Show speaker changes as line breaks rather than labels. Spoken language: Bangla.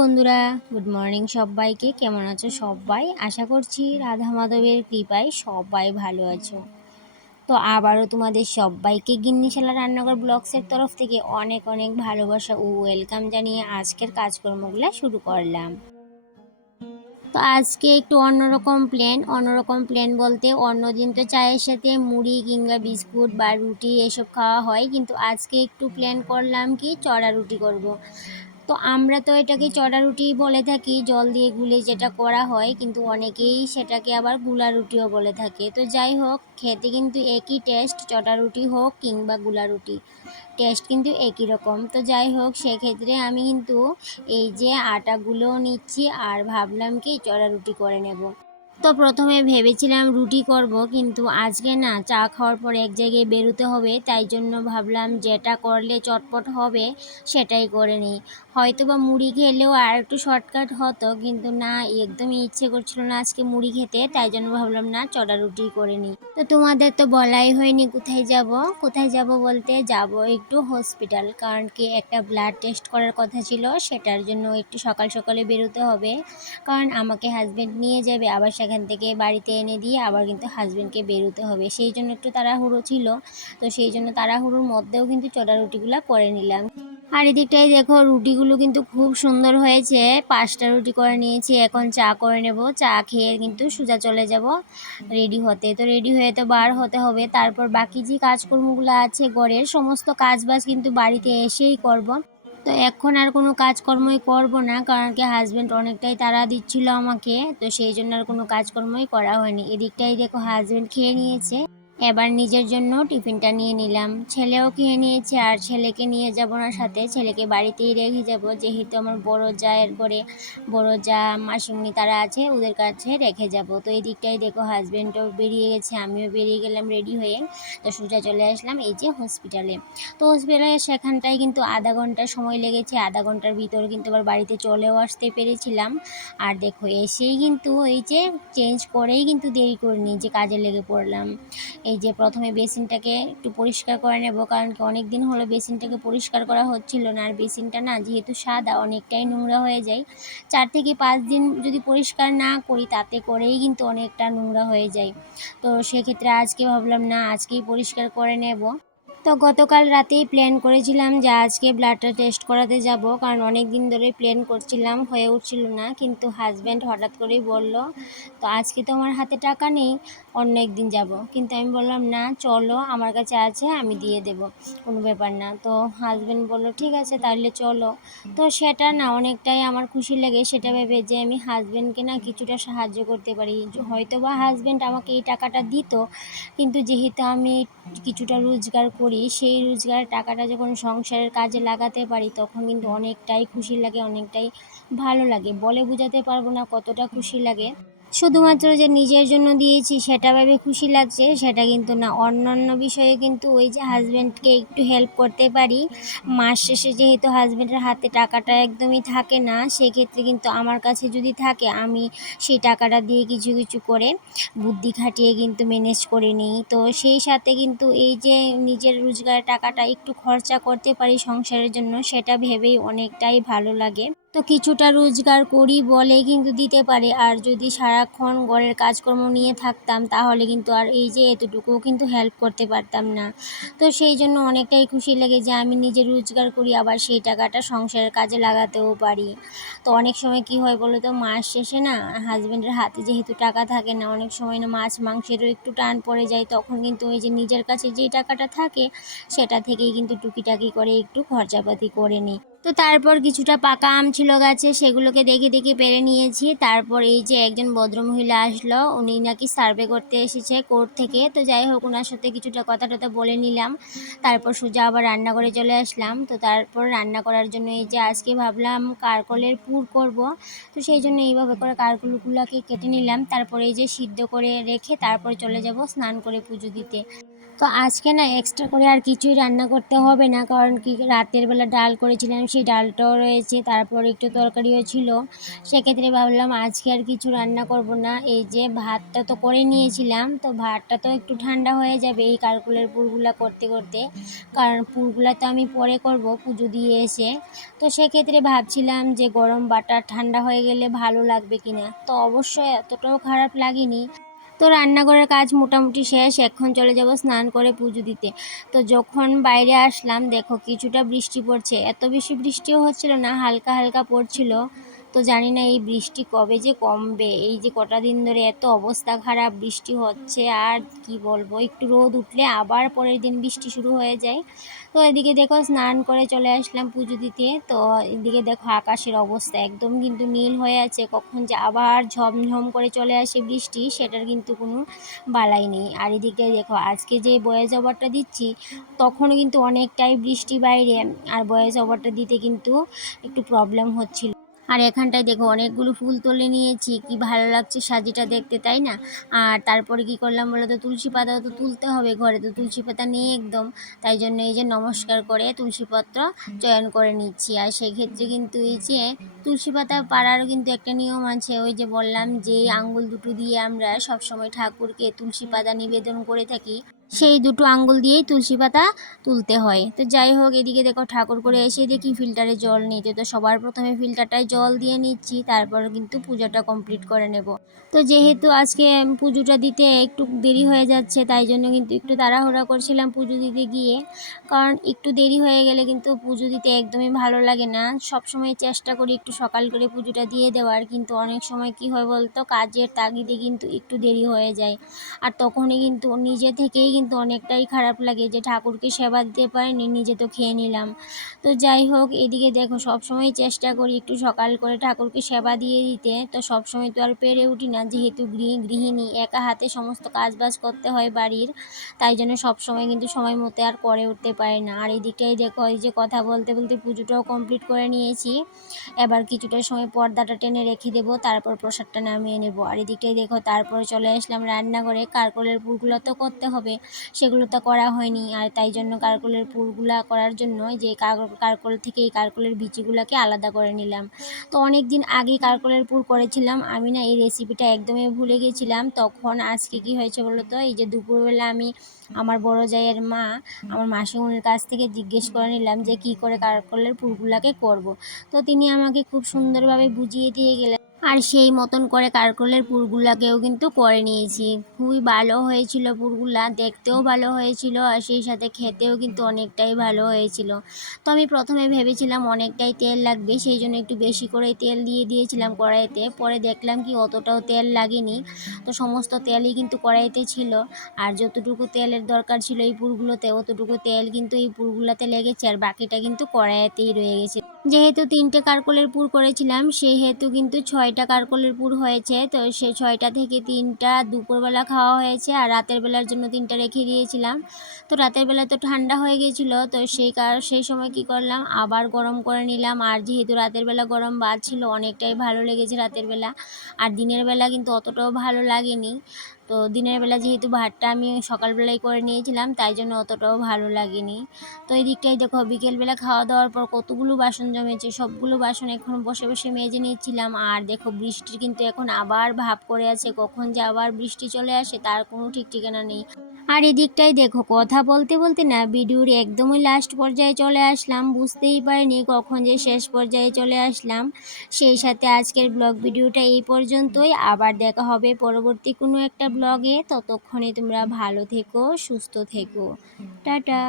বন্ধুরা গুড মর্নিং সবাইকে। কেমন আছো সবাই? আশা করছি রাধা মাধবের কৃপায় সবাই ভালো আছো। তো আবারও তোমাদের সবাইকে গিন্নিশালা রান্নাঘর ব্লগসের তরফ থেকে অনেক অনেক ভালোবাসা ও ওয়েলকাম জানিয়ে আজকের কাজকর্মগুলো শুরু করলাম। তো আজকে একটু অন্যরকম প্ল্যান অন্যরকম প্ল্যান বলতে অন্যদিন তো চায়ের সাথে মুড়ি কিংবা বিস্কুট বা রুটি এসব খাওয়া হয়, কিন্তু আজকে একটু প্ল্যান করলাম কি চড়া রুটি করব। তো আমরা তো এটাকে চড়া রুটি বলে থাকি জল দিয়ে গুলে যেটা করা হয় কিন্তু অনেকেই সেটাকে আবারগুলা রুটিও বলে থাকে। তো যাই হোক খেতে কিন্তু একই টেস্ট চটা রুটি হোক কিংবা গুলা রুটি টেস্ট কিন্তু একই রকম। তো যাই হোক সেক্ষেত্রে আমি কিন্তু এই যে আটাগুলো নিচ্ছি আর ভাবলাম কি চড়া রুটি করে নেব। তো প্রথমে ভেবেছিলাম রুটি করব, কিন্তু আজকে না চা খাওয়ার পর এক জায়গায় বেরোতে হবে, তাই জন্য ভাবলাম যেটা করলে চটপট হবে সেটাই করে নিই। হয়তো বা মুড়ি খেলেও আর একটু শর্টকাট হতো, কিন্তু না, একদমই ইচ্ছে করছিল না আজকে মুড়ি খেতে, তাই জন্য ভাবলাম না চড়া রুটি করে নিই। তো তোমাদের তো বলাই হয়নি কোথায় যাব কোথায় যাব বলতে যাব একটু হসপিটাল কারণ কি একটা ব্লাড টেস্ট করার কথা ছিল, সেটার জন্য একটু সকাল সকালে বেরোতে হবে, কারণ আমাকে হাজব্যান্ড নিয়ে যাবে, আবার সেখান থেকে বাড়িতে এনে দিয়ে আবার কিন্তু হাজব্যান্ডকে বেরোতে হবে। সেই জন্য একটু তাড়াহুড়ো ছিল, তো সেই জন্য তাড়াহুড়োর মধ্যেও কিন্তু চড়া রুটিগুলো করে নিলাম। আর এদিকটাই দেখো, রুটিগুলো কিন্তু খুব সুন্দর হয়েছে। পাঁচটা রুটি করে নিয়েছি, এখন চা করে নেব। চা খেয়ে কিন্তু সোজা চলে যাব রেডি হতে। তো রেডি হয়ে তো বার হতে হবে। তারপর বাকি যে কাজকর্মগুলো আছে, ঘরের সমস্ত কাজবাজ কিন্তু বাড়িতে এসেই করব। তো এখন আর কোনো কাজকর্মই করব না, কারণ কি হাজব্যান্ড অনেকটাই তারা দিচ্ছিল আমাকে, তো সেই জন্য আর কোনো কাজকর্মই করা হয়নি। এদিকটাই দেখো হাজব্যান্ড খেয়ে নিয়েছে। এবার নিজের জন্য টিফিনটা নিয়ে নিলাম। ছেলেও খেয়ে নিয়েছে আর ছেলেকে নিয়ে যাব না সাথে। ছেলেকে বাড়িতেই রেখে যাব। যেহেতু আমার বড় জায়ের করে বড় যা মাসিমণি তারা আছে, ওদের কাছে রেখে যাব। তো এই দিকটাই দেখো হাজব্যান্ডও বেরিয়ে গেছে, আমিও বেরিয়ে গেলাম রেডি হয়ে। তো সোজা চলে আসলাম এই যে হসপিটালে তো হসপিটালে সেখানটায় কিন্তু আধা ঘণ্টা সময় লেগেছে। আধা ঘণ্টার ভিতর কিন্তু আবার বাড়িতে চলেও আসতে পেরেছিলাম। আর দেখো এসেই কিন্তু এই যে চেঞ্জ করেই কিন্তু দেরি করিনি যে কাজে লেগে পড়লাম। এই যে প্রথমে বেসিনটাকে একটু পরিষ্কার করে নেব, কারণ কি অনেক দিন হলো বেসিনটাকে পরিষ্কার করা হচ্ছিল না। আর বেসিনটা না যেহেতু সাদা, অনেকটাই নোংরা হয়ে যায়। চার থেকে পাঁচ দিন যদি পরিষ্কার না করি, তাতে করেই কিন্তু অনেকটা নোংরা হয়ে যায়। তো সেক্ষেত্রে আজকে ভাবলাম না, আজকেই পরিষ্কার করে নেব। তো গতকাল রাতেই প্ল্যান করেছিলাম যে আজকে ব্লাডটা টেস্ট করাতে যাব, কারণ অনেক দিন ধরে প্ল্যান করছিলাম, হয়ে উঠছিল না। কিন্তু হাজব্যান্ড হঠাৎ করেই বলল, তো আজকে তো আমার হাতে টাকা নেই, অন্য একদিন যাব। কিন্তু আমি বললাম, না, চলো, আমার কাছে আছে, আমি দিয়ে দেব, কোনো ব্যাপার না। তো হাজব্যান্ড বলল, ঠিক আছে, তাহলে চলো। তো সেটা না, অনেকটাই আমার খুশি লাগে, সেটা ভেবে যে আমি হাজব্যান্ডকে না কিছুটা সাহায্য করতে পারি। হয়তো বা হাজব্যান্ড আমাকে এই টাকাটা দিত, কিন্তু যেহেতু আমি কিছুটা রোজগার করি করি, সেই রোজগারের টাকাটা যখন সংসারের কাজে লাগাতে পারি, তখন কিন্তু অনেকটাই খুশি লাগে, অনেকটাই ভালো লাগে। বলে বোঝাতে পারব না কতটা খুশি লাগে। শুধুমাত্র যে নিজের জন্য দিয়েছি সেটা ভেবে খুশি লাগছে, সেটা কিন্তু না। অন্যান্য বিষয়ে কিন্তু ওই যে হাজব্যান্ডকে একটু হেল্প করতে পারি, মাস শেষে যেহেতু হাজব্যান্ডের হাতে টাকাটা একদমই থাকে না, সেক্ষেত্রে কিন্তু আমার কাছে যদি থাকে, আমি সেই টাকাটা দিয়ে কিছু কিছু করে বুদ্ধি খাটিয়ে কিন্তু ম্যানেজ করে নিই। তো সেই সাথে কিন্তু এই যে নিজের রোজগারের টাকাটা একটু খরচা করতে পারি সংসারের জন্য, সেটা ভেবেই অনেকটাই ভালো লাগে। তো কিছুটা রোজগার করি বলে কিন্তু দিতে পারে। আর যদি সারাক্ষণ ঘরের কাজকর্ম নিয়ে থাকতাম, তাহলে কিন্তু আর এই যে এতটুকুও কিন্তু হেল্প করতে পারতাম না। তো সেই জন্য অনেকটাই খুশি লাগে যে আমি নিজে রোজগার করি, আবার সেই টাকাটা সংসারের কাজে লাগাতেও পারি। তো অনেক সময় কি হয় বলো তো, মাস শেষে না হাজব্যান্ডের হাতে যেহেতু টাকা থাকে না, অনেক সময় না মাছ মাংসেরও একটু টান পড়ে যায়, তখন কিন্তু ওই যে নিজের কাছে যেই টাকাটা থাকে, সেটা থেকেই কিন্তু টুকিটাকি করে একটু খরচাপাতি করে নিই। তো তারপর কিছুটা পাকা আম ছিল গাছে, সেগুলোকে দেখে দেখে পেরে নিয়েছি। তারপর এই যে একজন ভদ্রমহিলা আসলো, উনি নাকি সার্ভে করতে এসেছে কোর্ট থেকে। তো যাই হোক ওনার সাথে কিছুটা কথা টথা বলে নিলাম। তারপর সোজা আবার রান্না করে চলে আসলাম। তো তারপর রান্না করার জন্য এই যে আজকে ভাবলাম কারকলের পুর করব। তো সেই জন্য এইভাবে করে কারকলগুলোকে কেটে নিলাম। তারপরে এই যে সিদ্ধ করে রেখে তারপর চলে যাব স্নান করে পুজো দিতে। তো আজকে না এক্সট্রা করে আর কিছুই রান্না করতে হবে না, কারণ কি রাতের বেলা ডাল করেছিলাম, সেই ডালটাও রয়েছে, তারপর একটু তরকারিও ছিল। সেক্ষেত্রে ভাবলাম আজকে আর কিছু রান্না করব না, এই যে ভাতটা তো করে নিয়েছিলাম, তো ভাতটা তো একটু ঠান্ডা হয়ে যাবে এই কারকুলের পুরগুলা করতে করতে। কারণ পুরগুলা তো আমি পরে করব, পুজো দিয়ে এসে। তো সেক্ষেত্রে ভাবছিলাম যে গরম বাটার ঠান্ডা হয়ে গেলে ভালো লাগবে কিনা, তো অবশ্যই এতটাও খারাপ লাগেনি। তো রান্নাঘরের কাজ মোটামুটি শেষ, এখন চলে যাব স্নান করে পুজো দিতে। তো যখন বাইরে আসলাম, দেখো কিছুটা বৃষ্টি পড়ছে। এত বেশি বৃষ্টিও হচ্ছিল না, হালকা হালকা পড়ছিল। তো জানি না এই বৃষ্টি কবে যে কমবে। এই যে কটা দিন ধরে এত অবস্থা খারাপ, বৃষ্টি হচ্ছে, আর কি বলব? একটু রোদ উঠলে আবার পরের দিন বৃষ্টি শুরু হয়ে যায়। তো এদিকে দেখো, স্নান করে চলে আসলাম পুজো দিতে। তো এদিকে দেখো, আকাশের অবস্থা একদম কিন্তু নীল হয়ে আছে। কখন যে আবার ঝমঝম করে চলে আসে বৃষ্টি, সেটার কিন্তু কোনো বালাই নেই। আর এদিকে দেখো, আজকে যে বয়েজ ওভারটা দিচ্ছি, তখনও কিন্তু অনেকটাই বৃষ্টি বাইরে। আর বয়েজ ওভারটা দিতে কিন্তু একটু প্রবলেম হচ্ছিল। আর এখানটায় দেখো অনেকগুলো ফুল তুলে নিয়েছি, কি ভালো লাগছে সাজিটা দেখতে, তাই না? আর তারপরে কি করলাম বলো তো, তুলসী পাতা তো তুলতে হবে ঘরে, তো তুলসী পাতা নেই একদম। তাই জন্য এই যে নমস্কার করে তুলসীপত্র চয়ন করে নিচ্ছি। আর সেক্ষেত্রে কিন্তু এই যে তুলসী পাতা পাড়ারও কিন্তু একটা নিয়ম আছে, ওই যে বললাম যে আঙ্গুল দুটো দিয়ে আমরা সবসময় ঠাকুরকে তুলসী পাতা নিবেদন করে থাকি। সেই দুটো আঙ্গুল দিয়েই তুলসী পাতা তুলতে হয়। তো যাই হোক, এদিকে দেখো ঠাকুর করে এসে দেখি ফিল্টারে জল নিতে তো সবার প্রথমে ফিল্টারটায় জল দিয়ে নিচ্ছি, তারপর কিন্তু পুজোটা কমপ্লিট করে নেব। তো যেহেতু আজকে পুজোটা দিতে একটু দেরি হয়ে যাচ্ছে, তাই জন্য কিন্তু একটু তাড়াহুড়া করছিলাম পুজো দিতে গিয়ে। কারণ একটু দেরি হয়ে গেলে কিন্তু পুজো দিতে একদমই ভালো লাগে না। সব সময় চেষ্টা করি একটু সকাল করে পুজোটা দিয়ে দেওয়ার, কিন্তু অনেক সময় কি হয় বলতো, কাজের তাগিদে কিন্তু একটু দেরি হয়ে যায়। আর তখনই কিন্তু নিজে থেকেই কিন্তু অনেকটাই খারাপ লাগে যে ঠাকুরকে সেবা দিতে পারিনি, নিজে তো খেয়ে নিলাম। তো যাই হোক, এদিকে দেখো, সবসময় চেষ্টা করি একটু সকাল করে ঠাকুরকে সেবা দিয়ে দিতে। তো সবসময় তো আর পেরে উঠি না, যেহেতু গৃহিণী, একা হাতে সমস্ত কাজবাজ করতে হয় বাড়ির। তাই জন্য সবসময় কিন্তু সময় মতো আর করে উঠতে পারে না। আর এদিকটাই দেখো, এই যে কথা বলতে বলতে পুজোটাও কমপ্লিট করে নিয়েছি। এবার কিছুটা সময় পর্দাটা টেনে রেখে দেবো, তারপর প্রসাদটা নামিয়ে নেব। আর এদিকটাই দেখো, তারপরে চলে আসলাম রান্নাঘরে। কারকলের পুরগুলো তো করতে হবে। সেগুলো তো করা হয়নি। আর তাই জন্য কারকলের পুরগুলা করার জন্য যে কারকল থেকে এই কারকলের বিচিগুলোকে আলাদা করে নিলাম। তো অনেক দিন আগে কারকলের পুর করেছিলাম। আমি না এই রেসিপিটা একদমই ভুলে গেছিলাম। তখন আজকে কি হয়েছে বলো তো এই যে দুপুরবেলা আমি আমার বড় জায়ের মা আমার মাসিমণির কাছ থেকে জিজ্ঞেস করে নিলাম যে কি করে কারকলের পুরগুলাকে করব। তো তিনি আমাকে খুব সুন্দরভাবে বুঝিয়ে দিয়ে গেলেন আর সেই মতন করে কারকলের পুরগুলাকেও কিন্তু করে নিয়েছি। খুবই ভালো হয়েছিল পুরগুলা, দেখতেও ভালো হয়েছিল আর সেই সাথে খেতেও কিন্তু অনেকটাই ভালো হয়েছিল। তো আমি প্রথমে ভেবেছিলাম অনেকটাই তেল লাগবে, সেই জন্য একটু বেশি করে তেল দিয়ে দিয়েছিলাম কড়াইতে। পরে দেখলাম কি অতটাও তেল লাগেনি, তো সমস্ত তেলই কিন্তু কড়াইতে ছিল। আর যতটুকু তেলের দরকার ছিল এই পুরগুলোতে, অতটুকু তেল কিন্তু এই পুরগুলোতে লেগেছে আর বাকিটা কিন্তু কড়াইতেই রয়ে গেছে। যেহেতু তিনটে কারকলের পুর করেছিলাম, সেহেতু কিন্তু ছয়টা কারকলের পুর হয়েছে। তো সেই ছয়টা থেকে তিনটা দুপুরবেলা খাওয়া হয়েছে আর রাতের বেলার জন্য তিনটা রেখে দিয়েছিলাম। তো রাতের বেলা তো ঠান্ডা হয়ে গেছিল, তো সেই কার, সেই সময় কি করলাম, আবার গরম করে নিলাম। আর যেহেতু রাতের বেলা গরম বাজছিল অনেকটাই ভালো লেগেছে রাতের বেলা। আর দিনের বেলা কিন্তু অতটাও ভালো লাগেনি। তো দিনের বেলা যেহেতু ভাতটা আমি সকালবেলায় করে নিয়েছিলাম, তাই জন্য অতটাও ভালো লাগেনি। তো এই দিকটাই দেখো, বিকেলবেলা খাওয়া দাওয়ার পর কতগুলো বাসন জমেছে, সবগুলো বাসন এখন বসে বসে মেজে নিচ্ছিলাম। আর দেখো, বৃষ্টির কিন্তু এখন আবার ভাব করে আছে, কখন যে আবার বৃষ্টি চলে আসে তার কোনো ঠিক ঠিকানা নেই। আর এদিকটাই দেখো, কথা বলতে বলতে না ভিডিওর একদমই লাস্ট পর্যায়ে চলে আসলাম, বুঝতেই পারিনি কখন যে শেষ পর্যায়ে চলে আসলাম। সেই সাথে আজকের ব্লগ ভিডিওটা এই পর্যন্তই, আবার দেখা হবে পরবর্তী কোনো একটা ব্লগে ততক্ষণে তোমরা ভালো থেকো সুস্থ থেকো। টাটা।